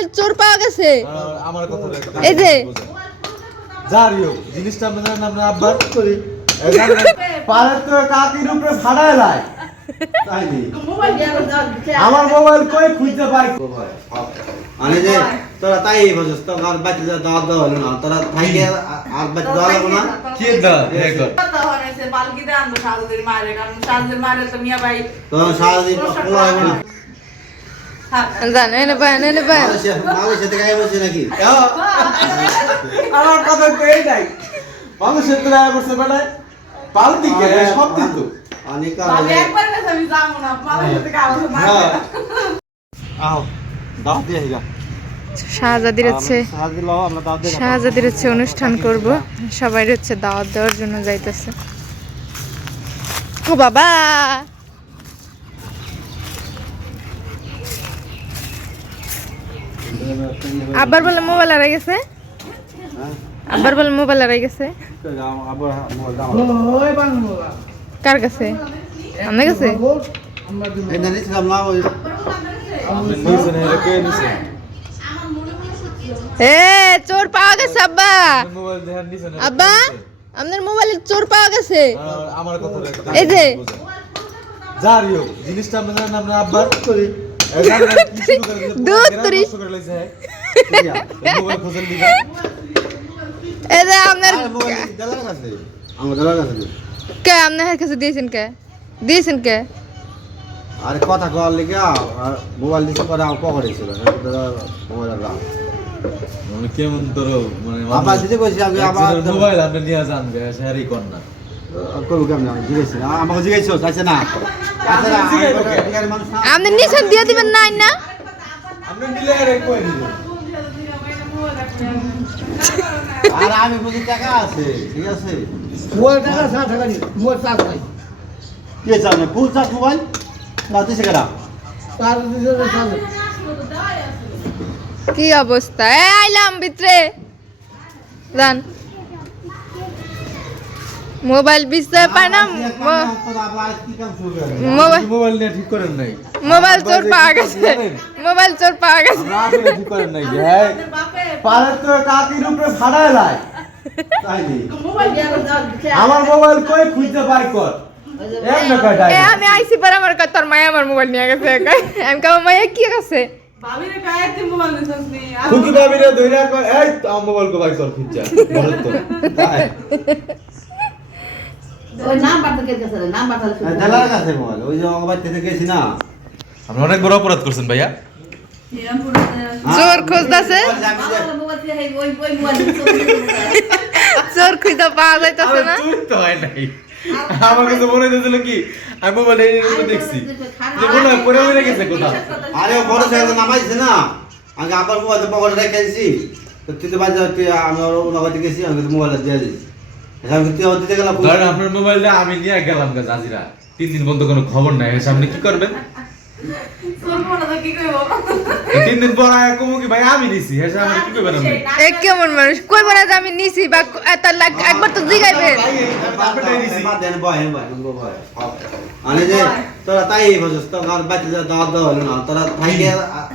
মোবাইলের চোর পাওয়া গেছে। আর আমার কথা এই যে। হোক জিনিসটা আমাদের আমরা আব্বার করি। পারে তো কাকির উপরে ফাড়ায় লাই। আমার মোবাইল কই খুঁজতে পাই মানে যে তোরা তাই বুঝছ তো আর বাচ্চা যা দাওয়াত দেওয়া হলো না তোরা থাইকে আর বাচ্চা দেওয়া লাগবো না? কি দা দেখো পালকিতে আনব সাজুদের মারে কারণ সাজুদের মারে তো মিয়া ভাই তোরা সারাদিন পোলা হবে না। মানুষের তো আয় বসে বেড়ায় পাল্টি কে? সব দিন তো। অনেক ভাবি একবার গেছে আমি যাব না পালকিতে থেকে আনব আও দাওয়াত দিয়ে গা শাহজাদির হচ্ছে শাহজাদির হচ্ছে অনুষ্ঠান করব। সবাই হচ্ছে দাওয়াত দেওয়ার জন্য যাইতেছে। ও বাবা! আবার বলে মোবাইল হারাই গেছে। আবার বলে মোবাইল হারাই গেছে। মোবাইল কার কাছে? আপনার কাছে? চোর পাওয়া গেছে আব্বা। মোবাইল আব্বা আপনার মোবাইলের চোর পাওয়া গেছে। আমার কথা এই যে। যার জিনিসটা আমরা আব্বার করি দুধ আপনার। কে আপনার কাছে দিয়েছেন কে দিয়েছেন কে আর কথা কওয়ার লিগে আর মোবাইল দিতে পরে আমার পকেটে ছিল মোবাইল রাখ মানে কেমন তোর মানে আবার দিতে কইছি আমি আবার মোবাইল আপনি নিয়ে যান গে শেয়ারই কর না আপনি নিছেন দিয়ে দিবেন না না? আর কই দিবেন? আর আমি বুঝি টাকা আছে ঠিক আছে? মোবাইল টাকা ষাট টাকা মোবাইল চার্জ নাই কে চান ফুল চার্জ মোবাইল না দিছে কেডা? চার্জ দিতে চার্জ কি অবস্থা? এ আইলাম ভিতরে। জান মোবাইল বিচতে পায় না মোবাইল মোবাইল নিয়ে ঠিক করেন নাই। মোবাইল চোর পাওয়া গেছে মোবাইল চোর পাওয়া গেছে। ঠিক করেন নাই হ্যাঁ পারে তো কাকির উপরে ফাড়ায় লাই। তাই নি? মোবাইল দিয়ে আমার মোবাইল কই খুঁজতে পাই কর? আমি আইসি পর আমার তোর মায়া আমার মোবাইল নিয়ে গেছে। আমি কাম মায়া কি গেছে ভাবিরে কায়ে তুই মোবাইল নি খুকি ভাবিরে ধইরা কয় এই তো মোবাইল কো ভাই তোর বলত তো। ওই নাম্বারটা কে কাছে নাম্বারটা দেলার কাছে মোবাইল ওই যে আমার থেকে গেছি না। আপনি অনেক বড় অপরাধ করছেন ভাইয়া। চোর ওই ওই মোবাইল চোর খুঁজে পাওয়া যাইতাছে না? চুপ তো হয় নাই। আমার কাছে মনে হয়েছিল কি আমি মোবাইল এই রকম দেখছি। যে মনে হয় পড়ে মরে গেছে কোথাও। আরে ও বড় সাইকেল নামাইছে না। আমি আবার মোবাইল পকেটে রেখে দিছি। তো তুই তো বাজে তুই আমি ওর ওনার গেছি আমি তো মোবাইল দিয়ে দিছি। আমি তুই আমার দিতে গেলাম ধরেন আপনার মোবাইলটা আমি নিয়ে গেলাম গা জাজিরা। তিন দিন বন্ধ কোনো খবর নাই সামনে কি করবেন? তিন দিন পর আয়া কমু কি ভাই আমি নিছি এর সামনে কি করবেন আপনি? এ কেমন মানুষ? কই যে আমি নিছি বা এত লাগ একবার তো জিগাইবেন। বাপেটাই নিছি। বাদ দেন বয় বয়। বয় মানে যে তোরা তাই বুঝছ তো আর দাওয়াত দেওয়া হলো না। তোরা থাইকে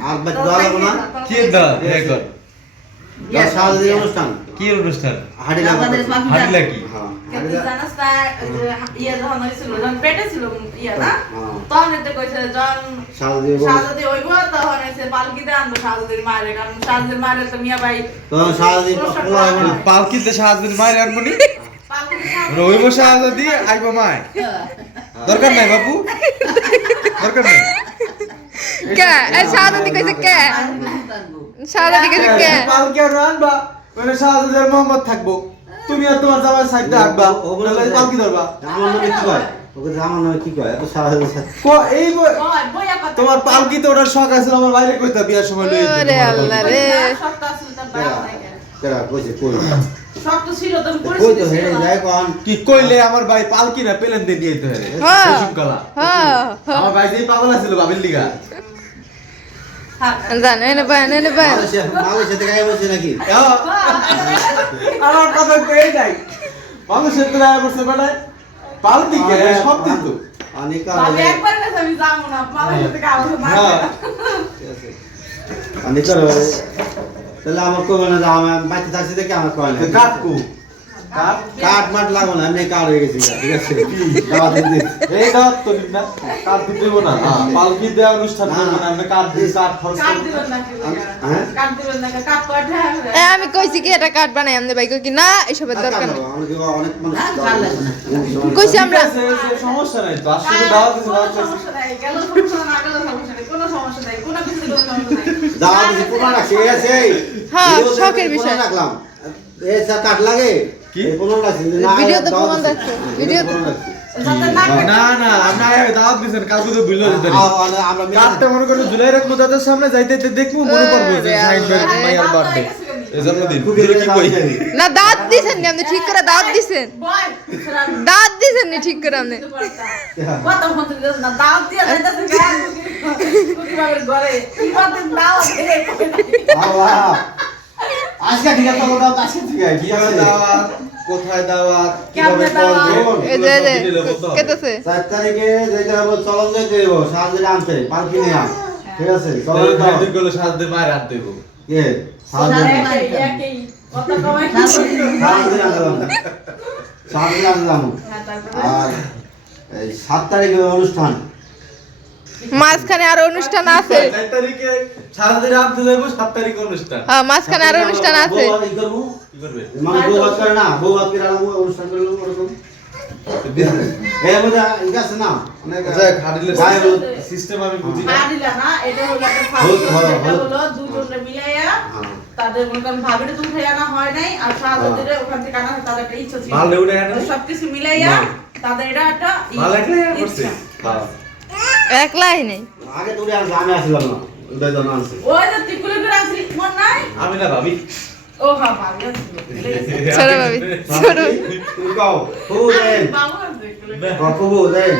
আর বাচ্চা দেওয়া লাগবো না। কি দা রেকর্ড তোর সারাদিন অনুষ্ঠান। কি অনুষ্ঠান? হাড়ি লাগবে হাঁটলা কি? হ্যাঁ। কিন্তু জানাস না ওই যে ইয়ে ইয়ে না? হ্যাঁ। পালকিতে সাহায্য মায়ের আনবনি পালকিতে রইব সাহায্য দিয়ে আইব মায়। দরকার নাই বাবু দরকার নাই? কে এ সাদাদি কইছে কে সাদাদি কইছে কে পালকি আর আনবা মানে সাহায্যের মোহাম্মদ থাকব তুমি আর তোমার জামাই সাইডে আঁকবা ওগুলো নাহলে পালকি ধরবা আমার নামে কি কয় ওকে আমার নামে কি কয় এত সারাদিন কো এই বই- বয় বইয়া কথা তোমার পালকি তো ওটার শখ আছে আমার বাইরে কইতা বিয়ার সময় লই আল্লাহ তার বাবা কইছে কই ভাই পালকি না পেলেন দিয়ে দিয়ে তো হ্যাঁ। সেসব কলা হ্যাঁ আমার ভাই যেই পাগল আছিল বাবিল লিগা আমার কথা তো এই নাই মানুষের তো আয় বসে বেড়ায় পালকি কে সব দিন তো অনেক ভাবি একবার গেছে আমি যাব না পালকিতে থেকে আনব হ্যাঁ। মারে ঠিক আছে আমি তো তাহলে আমার কবে না যে আমি বাচ্চা থাকছি দেখে আমার কয় না কাটকু কাট কাঠ? মাঠ লাগবো না এমনি কাঠ হয়ে গেছি ঠিক আছে। এই দাওয়াত তো না কাট তো দেবো না। হ্যাঁ, পালকি দেওয়া অনুষ্ঠান করব না আমরা কাট দিই কাট খরচ হ্যাঁ? এ, আমি কইছি কি এটা কাঠ বানাই আমাদের ভাই কি না এসবের দরকার নেই। কি অনেক মানুষ না, ভালো লাগে না। কইছি আমরা সমস্যা নাই তো আসলে দাওয়াত দিছে কোনো দাওয়াত সমস্যা নাই গেল সমস্যা না গেল সমস্যা নাই কোনো সমস্যা নাই কোনো কিছু কোনো দাওয়াত দিছি প্রমাণ রাখছি আছে? হ্যাঁ, শখের বিষয়। রাখলাম। এই স্যার কাঠ লাগে কি? ভিডিওতে প্রমাণ। ভিডিওতে না না আমরা দাওয়াত দিছেন কাকু তো যেতে আমরা মনে করো জুলাই রাখব সামনে যাইতে দেখব মনে পড়বে যে সাইন ভাই মাইয়ার বার্থডে। জন্মদিন কি কই না দাঁত দিছেন নি আপনি ঠিক করে দাঁত দিছেন। দাঁত দিছেন নি ঠিক করে আপনি। দাওয়াত দিয়ে আজকে ঠিক আছে তোমার আজকে ঠিক আছে ঠিক আছে দাওয়াত কোথায় দাওয়াত কীভাবে করবে এই যে যে। কেতেছে তারিখে যেতে হবে চলন যেতে হবে সাহায্যে আনতে পালকি নিয়ে আন। ঠিক আছে চলন দাও। দিকগুলো সাহায্য কে আনতে। একই, একই। কত কমাই সাহায্যে আনলাম সাহায্যে আনলাম আর এই সাত তারিখে অনুষ্ঠান মাঝখানে আরও অনুষ্ঠান আছে। চার তারিখে সারাদিন আনতে যাব সাত তারিখে অনুষ্ঠান। হ্যাঁ মাঝখানে আরও অনুষ্ঠান আছে। না অনুষ্ঠান হ্যাঁ। তাদের মনে করেন ভাবিরে তো আনা হয় নাই, আর শাহজাদিরে ওখান থেকে আনা তাদের একটা ইচ্ছা ছিল। সবকিছু মিলাইয়া, তাদের এটা একটা ভালো একটা করছে ইচ্ছা। একলাই নেই। আগে দূরে আনছে আমি আসলাম না। বেদনা আনছে। ওই যে টিকুলি করে আনছিলি, মন নাই? আমি না ভাবি। ও হ্যাঁ, ভাবি। ছোট ভাবি ছোট কও দেন। বাবু দেন।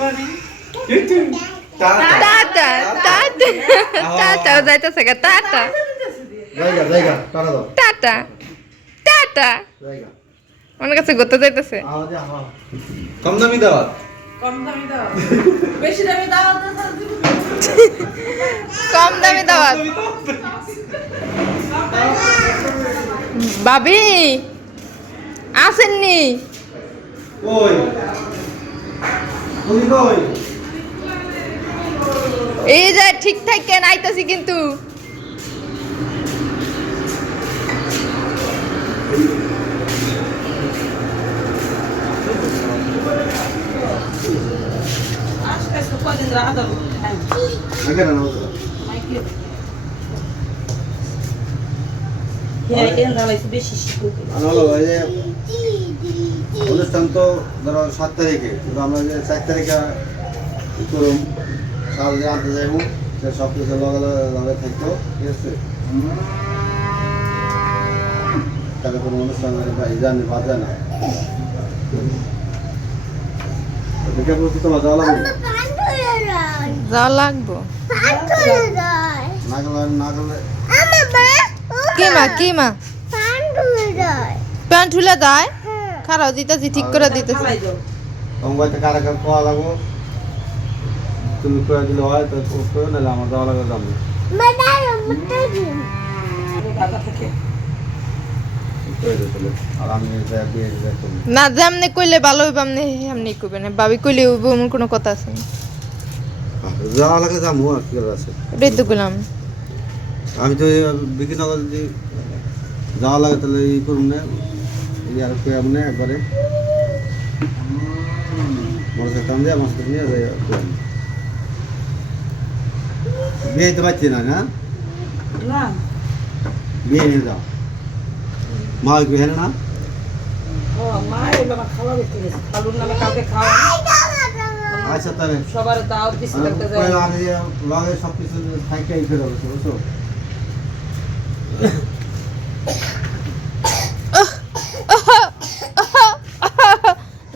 ভাবি। টাটা টাটা টাটা যাইতেছে গা টাটা টাটা টাটা আমার কাছে গোতে যাইতেছে কম দামি দাওয়াত কম দামি দাও বেশি দামি দাও তো স্যার দিব না। কম দামি দাওয়াত ভাবি আসেননি কই তুমি কই এই যে ঠিকঠাক কেন আইতাছি কিন্তু। অনুষ্ঠান তো ধরো সাত তারিখে আমরা চার তারিখে আনতে যাইব সে সব কিছু লগে লগে থাকতো ঠিক আছে? তাহলে কোনো অনুষ্ঠান জানি বাদ যায় না তোমার যাওয়া লাগবে? যাওয়া লাগবো। না গেলে না গেলে কি মা কি মা? প্যান্ট ঠুলে দেয়। খারাপ দিতেছি ঠিক করে দিতেছি। দাও। তোমার কারা কারা কোয়া লাগবো? তুমি করে দিলে হয় তো ও করে নাহলে আমার যাওয়া লাগে যাব আমি যা না যেমনি কইলে ভালো হইব আমনি এমনি কইবে না। ভাবি কইলে হইব এমন কোনো কথা আছে না। যাওয়া লাগলে যাব আর কি আছে? ওটাই তো কইলাম আমি তো বিকিনগর যদি যাওয়া লাগে তাহলে ই করুন না। ই আর কে আমনে একবারে। মোটরসাইকেল দিয়ে আমার সাথে নিয়ে যাই। বিয়ে দিতে পারছি না না বিয়ে নিয়ে যাও মা হেন না আচ্ছা তাহলে সবার যায় আমি লগে সব কিছু ই করে বুঝছ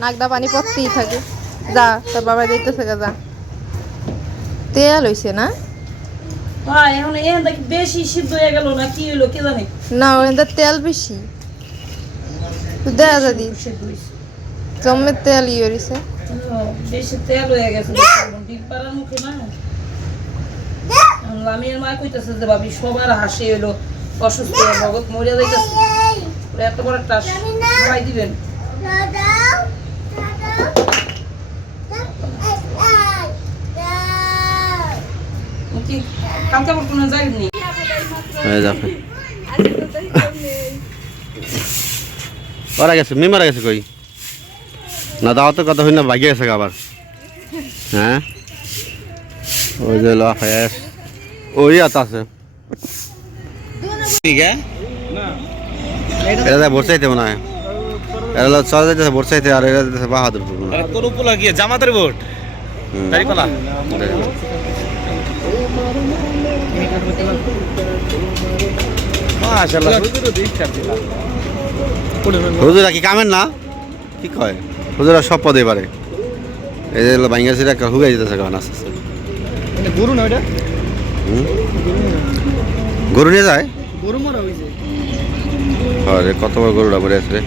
নাকদা পানি পড়তেই থাকে যা তোর বাবা দিতেছে গা যা তেল হইছে না ভাই এখন এখান থেকে বেশি সিদ্ধ হয়ে গেল না কি হইল কে জানে? না তেল বেশি। সিদ্ধ হয়েছে জমে তেল ইয়ে রয়েছে বেশি তেল হয়ে গেছে ডিম পাড়ার মুখে না? লামিয়ার মা কইতেছে যে ভাবি সবার হাসি হইল অসুস্থ ভগত মরিয়া যাইতেছে। এত বড় একটা খাওয়াই দিবেন ও কি কালকে আবার কোনো যাইনি এই দেখো। ওরা গেছে গেছে কই? না দাওয়াতের কথা হই না ভাগিয়ে গেছে আবার। হ্যাঁ? ওই যে লো খায়াস ওই আত আছে। ঠিক আছে এটা তো বর্ষাইতে মনে হয়। এটা চলে যাইতেছে বর্ষাইতে আর এটা বাহাদুরপুর জামাতের ভোট? হুম। মাশাআল্লাহ। হুজুরা কি কামেন না? কি কয়? হুজুরা সব পদে পারে। এই যে বাঙ্গাসিরা হুগাই যেতেছে কারণ আস্তে আস্তে। গুরু না ওটা গরু নিয়ে যায়? গরু মারা হইছে। আরে কত বড় গরুটা পড়ে আছে রে।